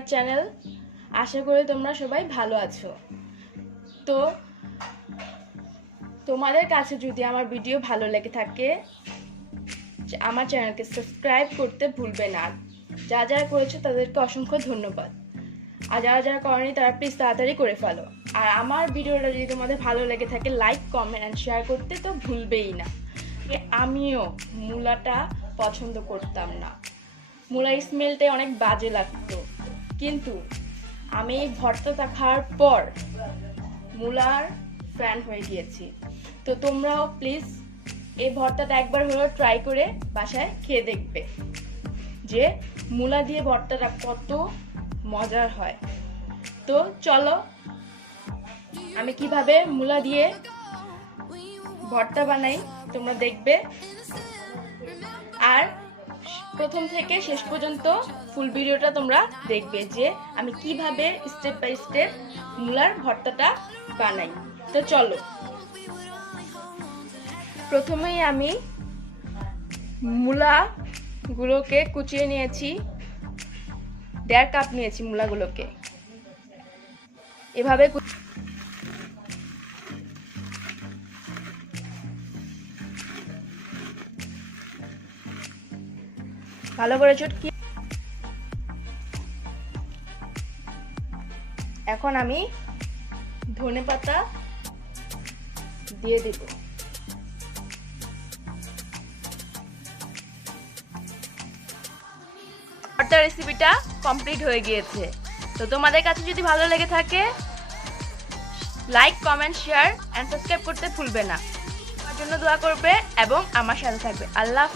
My channel. আশা করি তোমরা সবাই ভালো আছো। তো তোমাদের কাছে যদি আমার ভিডিও ভালো লেগে থাকে আমার চ্যানেলকে সাবস্ক্রাইব করতে ভুলবে না। যা যারা করেছো তাদেরকে অসংখ্য ধন্যবাদ, আর যারা যারা করেনি তারা প্লিজ তাড়াতাড়ি করে ফেলো। আর আমার ভিডিওটা যদি তোমাদের ভালো লেগে থাকে লাইক কমেন্ট অ্যান্ড শেয়ার করতে তো ভুলবেই না। আমিও মূলাটা পছন্দ করতাম না, মূলার স্মেলটাই অনেক বাজে লাগতো, কিন্তু আমি এই ভর্তাটা খাওয়ার পর মূলার ফ্যান হয়ে গিয়েছি। তো তোমরাও প্লিজ এই ভর্তাটা একবার হলেও ট্রাই করে বাসায় খেয়ে দেখবে যে মূলা দিয়ে ভর্তাটা কত মজার হয়। তো চলো আমি কিভাবে মূলা দিয়ে ভর্তা বানাই তোমরা দেখবে, আর প্রথম থেকে শেষ পর্যন্ত ফুল ভিডিওটা তোমরা দেখবে যে আমি কিভাবে স্টেপ বাই স্টেপ মূলার ভর্তাটা বানাই। তো চলো, প্রথমেই আমি মূলাগুলোকে কুচিয়ে নিয়েছি, 1.5 কাপ নিয়েছি মূলাগুলোকে। এভাবে ভালো করে চটকি। এখন আমি ধনেপাতা দিয়ে দিব। ভর্তা রেসিপিটা কমপ্লিট হয়ে গিয়েছে। তো তোমাদের কাছে যদি ভালো লেগে থাকে like comment share and subscribe করতে ভুলবে না। আমার জন্য দোয়া করবে এবং আমার সাথে থাকবে। আল্লাহ।